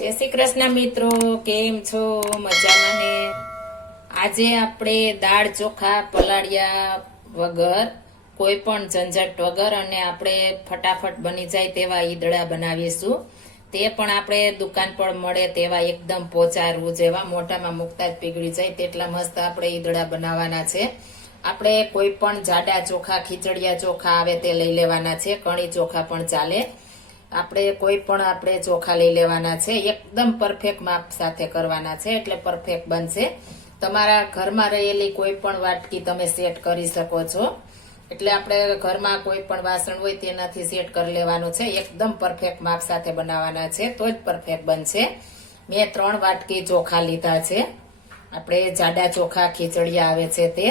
જય શ્રી કૃષ્ણ મિત્રો, કેમ છો? મજામાં ને? આજે આપણે દાળ ચોખા પલાળ્યા વગર, કોઈ પણ ઝંઝટ વગર અને આપણે ફટાફટ બની જાય તેવા ઈદડા બનાવીશું. તે પણ આપણે દુકાન પર મળે તેવા એકદમ પોચારવું જેવા મોટામાં મૂકતા જ પીગળી જાય તેટલા મસ્ત આપણે ઈદડા બનાવવાના છે. આપણે કોઈ પણ જાડા ચોખા, ખીચડિયા ચોખા આવે તે લઈ લેવાના છે, કણી ચોખા પણ ચાલે. આપણે કોઈ પણ આપણે ચોખા લઈ લેવાના છે, એકદમ પરફેક્ટ માપ સાથે કરવાના છે, એટલે પરફેક્ટ બનશે. તમારા ઘરમાં રહેલી કોઈ પણ વાટકી તમે સેટ કરી શકો છો. એટલે આપણે ઘરમાં કોઈ પણ વાસણ હોય તેનાથી સેટ કરી લેવાનું છે. એકદમ પરફેક્ટ માપ સાથે બનાવવાના છે, તો જ પરફેક્ટ બનશે. મેં ત્રણ વાટકી ચોખા લીધા છે. આપણે જાડા ચોખા, ખીચડિયા આવે છે તે.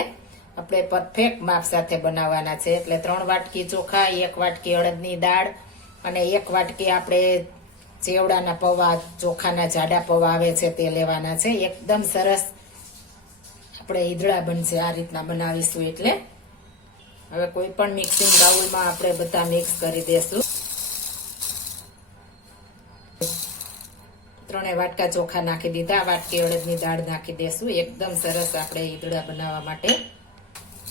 આપણે પરફેક્ટ માપ સાથે બનાવવાના છે. એટલે ત્રણ વાટકી ચોખા, એક વાટકી અડદની દાળ અને એક વાટકી આપણે ચેવડાના પૌવા, ચોખાના જાડા પૌવા આવે છે તે લેવાના છે. એકદમ સરસ આપણે ઈદળા બનશે આ રીતના બનાવીશું એટલે. હવે કોઈ પણ મિક્સિંગ બાઉલમાં આપણે બધા મિક્સ કરી દેશું. ત્રણે વાટકા ચોખા નાખી દીધા. વાટકી અડદની દાળ નાખી દેશું. એકદમ સરસ આપણે ઈદળા બનાવવા માટે.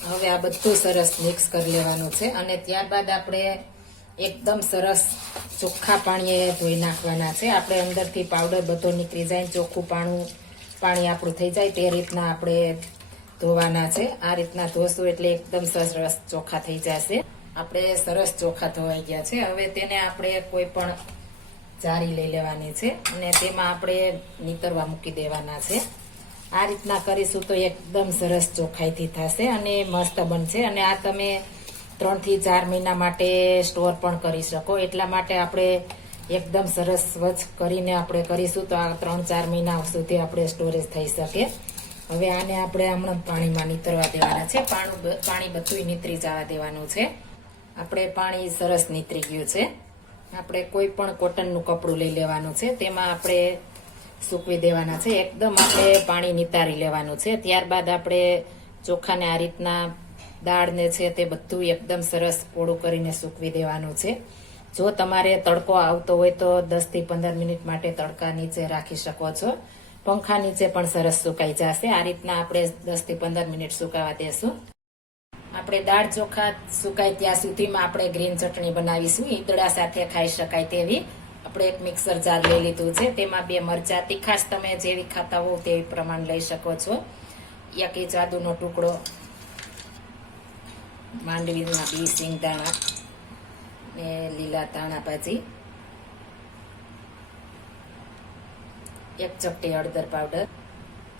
હવે આ બધું સરસ મિક્સ કરી લેવાનું છે. અને ત્યારબાદ આપણે એકદમ સરસ ચોખ્ખા પાણીએ ધોઈ નાખવાના છે. આપણે અંદરથી પાવડર બધો નીકળી જાય ચોખ્ખું પાણું, પાણી આપણું થઈ જાય તે રીતના આપણે ધોવાના છે. આ રીતના ધોશું એટલે એકદમ સરસ ચોખ્ખા થઈ જશે. આપણે સરસ ચોખ્ખા ધોવાઈ ગયા છે. હવે તેને આપણે કોઈ પણ જારી લઈ લેવાની છે અને તેમાં આપણે નીતરવા મૂકી દેવાના છે. આ રીતના કરીશું તો એકદમ સરસ ચોખ્ખાઈથી થશે અને મસ્ત બનશે. અને આ તમે ત્રણથી ચાર મહિના માટે સ્ટોર પણ કરી શકો. એટલા માટે આપણે એકદમ સરસ સ્વચ્છ કરીને આપણે કરીશું તો આ ત્રણ ચાર મહિના સુધી આપણે સ્ટોરેજ થઈ શકે. હવે આને આપણે હમણાં પાણીમાં નીતરવા દેવાના છે. પાણી પાણી બધું નીતરી જવા દેવાનું છે. આપણે પાણી સરસ નીતરી ગયું છે. આપણે કોઈ પણ કોટનનું કપડું લઈ લેવાનું છે. તેમાં આપણે સૂકવી દેવાના છે. એકદમ આપણે પાણી નિતારી લેવાનું છે. ત્યારબાદ આપણે ચોખાને આ રીતના દાળને છે તે બધું એકદમ સરસ પોળું કરીને સૂકવી દેવાનું છે. જો તમારે તડકો આવતો હોય તો દસથી પંદર મિનિટ માટે તડકા નીચે રાખી શકો છો. પંખા નીચે પણ સરસ સુકાઈ જશે. આ રીતના આપણે દસથી પંદર મિનિટ સુકાવા દેશું. આપણે દાળ ચોખા સુકાય ત્યાં સુધીમાં આપણે ગ્રીન ચટણી બનાવીશું. ઈતળા સાથે ખાઈ શકાય તેવી. આપણે એક મિક્સર જાર લઈ લીધું છે. તેમાં બે મરચા. તીખાશ તમે જેવી ખાતા હોવ તેવી પ્રમાણ લઈ શકો છો. એક ઇંચ આદુનો ટુકડો માંડવીના બી સિંગદાણા ને લીલા ધાણા ભાજી. એક ચપટી હળદર પાવડર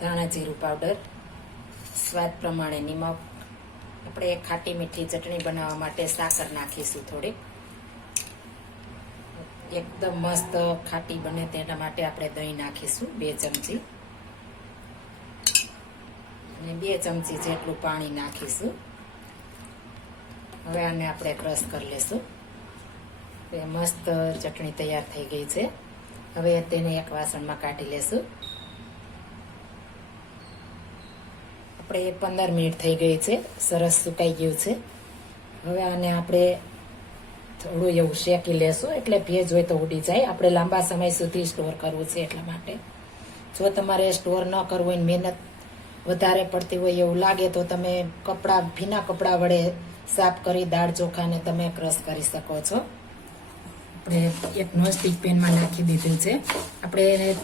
ધાણા જીરું પાવડર સ્વાદ પ્રમાણે નિમક. આપણે ખાટી મીઠી ચટણી બનાવવા માટે સાકર નાખીશું થોડીક. એકદમ મસ્ત ખાટી બને તેના માટે આપણે દહીં નાખીશું બે ચમચી. અને બે ચમચી જેટલું પાણી નાખીશું. હવે આને આપણે ક્રશ કરી લેશું. મસ્ત ચટણી તૈયાર થઈ ગઈ છે. હવે તેને એક વાસણમાં કાઢી લેશું. આપણે પંદર મિનિટ થઈ ગઈ છે. સરસ સુકાઈ ગયું છે. હવે આને આપણે થોડું એવું શેકી લેશું. એટલે ભેજ હોય તો ઉડી જાય. આપણે લાંબા સમય સુધી સ્ટોર કરવું છે એટલા માટે. જો તમારે સ્ટોર ન કરવું હોય મહેનત વધારે પડતી હોય એવું લાગે તો તમે કપડાં, ભીના કપડાં વડે સાફ કરી દાળ ચોખાને તમે ક્રશ કરી શકો છો. આપણે એક નોનસ્ટિક પેનમાં નાખી દીધું છે. આપણે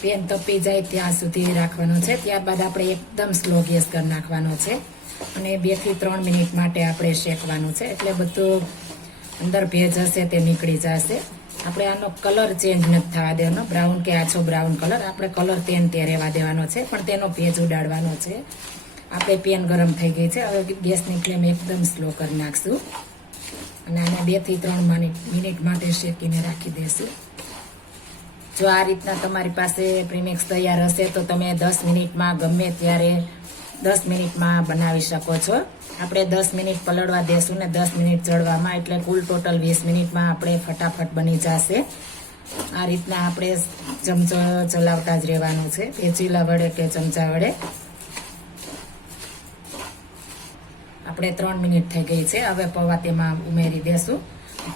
પેન તપી જાય ત્યાં સુધી રાખવાનું છે. ત્યારબાદ આપણે એકદમ સ્લો ગેસ કરી નાખવાનો છે. અને બેથી ત્રણ મિનિટ માટે આપણે શેકવાનું છે. એટલે બધું અંદર ભેજ હશે તે નીકળી જશે. આપણે આનો કલર ચેન્જ નથી થવા દેવાનો. બ્રાઉન કે આછો બ્રાઉન કલર. આપણે કલર તેન તે રહેવા દેવાનો છે. પણ તેનો ભેજ ઉડાડવાનો છે. આપણે પેન ગરમ થઈ ગઈ છે. હવે ગેસની ફ્લેમ એકદમ સ્લો કરી નાખશું. અને આને બેથી ત્રણ મિનિટ મિનિટ માટે શેકીને રાખી દેશું. જો આ રીતના તમારી પાસે પ્રીમિક્સ તૈયાર હશે તો તમે દસ મિનિટમાં ગમે ત્યારે દસ મિનિટમાં બનાવી શકો છો. આપણે દસ મિનિટ પલળવા દેશું ને દસ મિનિટ ચડવામાં એટલે કુલ ટોટલ વીસ મિનિટમાં આપણે ફટાફટ બની જશે. આ રીતના આપણે ચમચો ચલાવતા જ રહેવાનું છે. પેચીલા વડે કે ચમચા વડે. આપણે ત્રણ મિનિટ થઈ ગઈ છે. હવે પૌવા તેમાં ઉમેરી દેશું.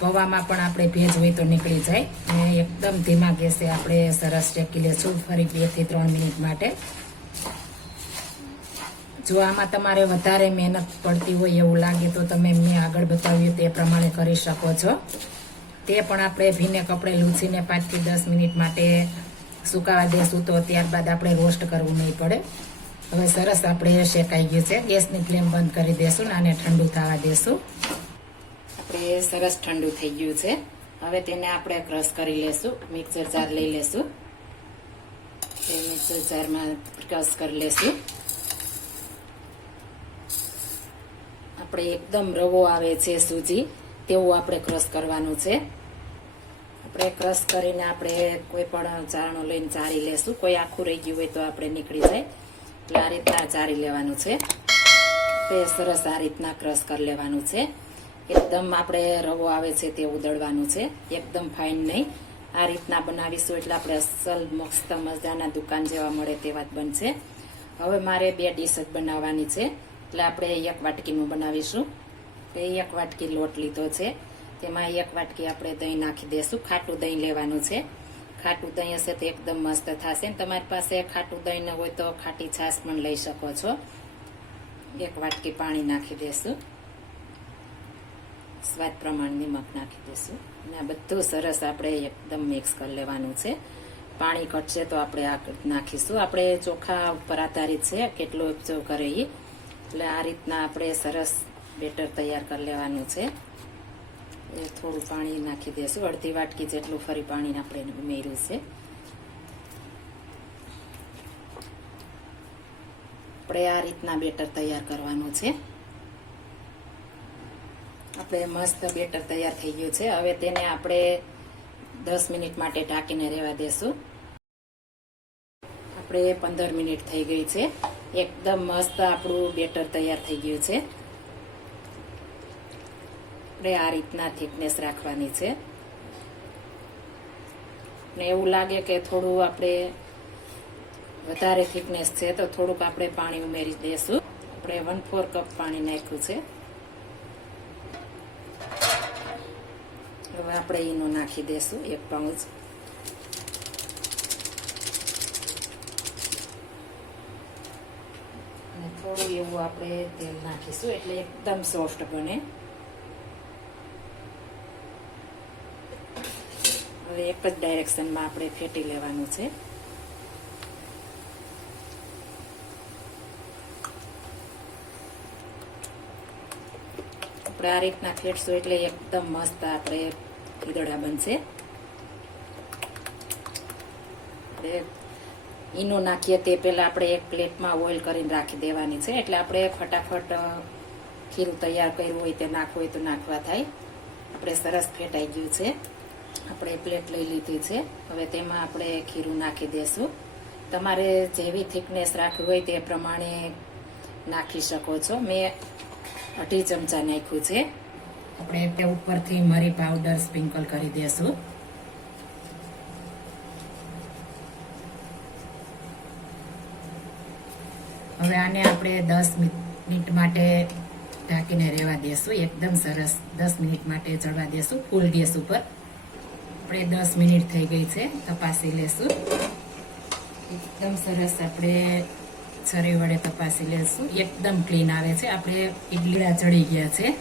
પૌવામાં પણ આપણે ભેજ હોય તો નીકળી જાય. અને એકદમ ધીમા ગેસે આપણે સરસ શેકી લેશું ફરી બેથી ત્રણ મિનિટ માટે. જો આમાં તમારે વધારે મહેનત પડતી હોય એવું લાગે તો તમે મેં આગળ બતાવ્યું તે પ્રમાણે કરી શકો છો. તે પણ આપણે ભીને કપડે લૂછીને પાંચથી દસ મિનિટ માટે સુકાવા દેશું તો ત્યારબાદ આપણે રોસ્ટ કરવું નહીં પડે. હવે સરસ આપણે શેકાઈ ગયું છે. ગેસની ફ્લેમ બંધ કરી દેશું ને ઠંડુ થવા દેશું. આપણે સરસ ઠંડુ થઈ ગયું છે. હવે તેને આપણે ક્રશ કરી લેશું. મિક્સર જાર લઈ લેશું. તે મિક્સર જારમાં ક્રશ કરી લેશું. આપણે એકદમ રવો આવે છે સૂજી. તેવું આપણે ક્રશ કરવાનું છે. આપણે ક્રશ કરીને આપણે કોઈ પણ ચારણો લઈને ચારી લેશું. કોઈ આખું રહી ગયું હોય તો આપણે નીકળી જાય. એટલે આ રીતના ચારી લેવાનું છે. તે સરસ આ રીતના ક્રશ કરી લેવાનું છે. એકદમ આપણે રવો આવે છે તે ઉદળવાનું છે. એકદમ ફાઇન નહીં. આ રીતના બનાવીશું એટલે આપણે અસલ મસ્ત મજાના દુકાન જેવા મળે તેવા જ બનશે. હવે મારે બે ડીશ જ બનાવવાની છે. એટલે આપણે એક વાટકીનું બનાવીશું. તો એ એક વાટકી લોટ લીધો છે. તેમાં એક વાટકી આપણે દહીં નાખી દઈશું ખાટું દહીં લેવાનું છે. ખાટું દહીં હશે તો એકદમ મસ્ત થશે. ને તમારી પાસે ખાટું દહીં ન હોય તો ખાટી છાશ પણ લઈ શકો છો. એક વાટકી પાણી નાખી દેશું. સ્વાદ પ્રમાણે નિમક નાખી દઈશું અને આ બધું સરસ આપણે એકદમ મિક્સ કરી લેવાનું છે. પાણી ઘટશે તો આપણે આ નાખીશું. આપણે ચોખા ઉપર આધારિત છે કેટલો ઉપજો કરે એટલે આ રીતના આપણે સરસ બેટર તૈયાર કરી લેવાનું છે. એ થોડું પાણી નાખી દઈશું અડધી વાટકી જેટલું ફરી પાણી આપણે ઉમેર્યું છે. આપણે આ રીતના બેટર તૈયાર કરવાનું છે. આપણે મસ્ત બેટર તૈયાર થઈ ગયું છે. હવે તેને આપણે દસ મિનિટ માટે ઢાંકીને રહેવા દેશું. આપણે પંદર મિનિટ થઈ ગઈ છે. એકદમ મસ્ત આપણું બેટર તૈયાર થઈ ગયું છે. આપણે આ રીતના થિકનેસ રાખવાની છે. ને એવું લાગે કે થોડું આપણે વધારે થિકનેસ છે, તો થોડુંક આપણે પાણી ઉમેરી દઈશું આપણે વન ફોર કપ પાણી નાખ્યું છે. હવે આપણે ઈનો નાખી દઈશું એક પાઉચ. થોડું એવું આપણે તેલ નાખીશું, એટલે એકદમ સોફ્ટ બને. હવે એક જ ડાયરેક્શનમાં આપણે ફેટી લેવાનું છે. આપણે આ રીતના ફેટશું એટલે એકદમ મસ્ત આપણે ઈદડા બનશે. આપણે ઈનો નાખીએ તે પહેલાં આપણે એક પ્લેટમાં ઓઇલ કરીને રાખી દેવાની છે. એટલે આપણે ફટાફટ ખીરું તૈયાર કર્યું હોય તે નાખવું હોય તો નાખવા થાય. આપણે સરસ ફેટાઈ ગયું છે. આપણે પ્લેટ લઈ લીધી છે. હવે તેમાં આપણે ખીરું નાખી દેશું. તમારે જેવી થિકનેસ રાખવી હોય તે પ્રમાણે નાખી શકો છો. મેં અઢી ચમચા નાખ્યું છે. આપણે ઉપરથી મરી પાવડર સ્પ્રિંકલ કરી દેશું. હવે આને આપણે દસ મિનિટ માટે ઢાંકીને રહેવા દેશું. એકદમ સરસ દસ મિનિટ માટે ચડવા દેશું ફૂલ ગેસ ઉપર. આપણે દસ મિનિટ થઈ ગઈ છે, તપાસી લેશું. એકદમ સરસ આપણે છરી વડે તપાસી લેશું. એકદમ ક્લીન આવે છે. આપણે ઈડલીડા ચડી ગયા છે.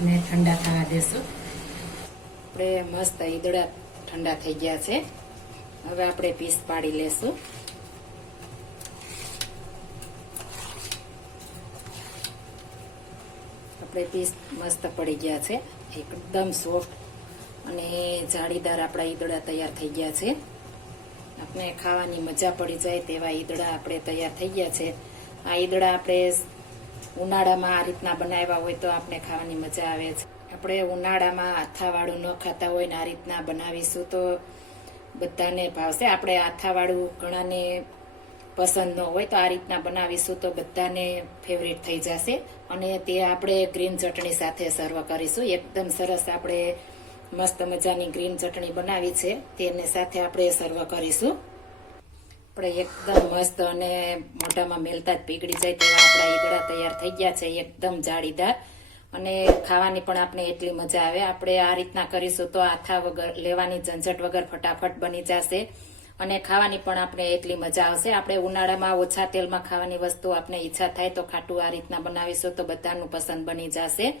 ને ઠંડા થવા દેશું. આપણે મસ્ત ઈદડા ઠંડા થઈ ગયા છે. હવે આપણે પીસ પાડી લેશું. આપણે પીસ મસ્ત પડી ગયા છે. એકદમ સોફ્ટ અને જાળીદાર આપણા ઈદડા તૈયાર થઈ ગયા છે. આપણે ખાવાની મજા પડી જાય તેવા ઈદડા આપણે તૈયાર થઈ ગયા છે. આ ઈદડા આપણે ઉનાળામાં આ રીતના બનાવ્યા હોય તો આપણે ખાવાની મજા આવે છે. આપણે ઉનાળામાં આથાવાળું ન ખાતા હોય ને આ રીતના બનાવીશું તો બધાને ભાવશે. આપણે આથાવાળું ઘણાને પસંદ ન હોય તો આ રીતના બનાવીશું તો બધાને ફેવરેટ થઈ જશે. અને તે આપણે ગ્રીન ચટણી સાથે સર્વ કરીશું. એકદમ સરસ આપણે મસ્ત મજાની ગ્રીન ચટણી બનાવી છે. તેને સાથે આપણે સર્વ કરીશું. આપણે એકદમ મસ્ત અને મોઢામાં મેલતા જ પીગળી જાય તેવા આપણા ઈદડા તૈયાર થઈ ગયા છે. એકદમ જાળીદાર. અને ખાવાની પણ આપણે એટલી મજા આવે. આપણે આ રીતના કરીશું તો આથા વગર, લેવાની ઝંઝટ વગર ફટાફટ બની જશે. અને ખાવાની પણ આપણે એટલી મજા આવશે. આપણે ઉનાળામાં ઓછા તેલમાં ખાવાની વસ્તુ આપણે ઈચ્છા થાય તો ખાટું આ રીતના બનાવીશું તો બધાનું પસંદ બની જશે.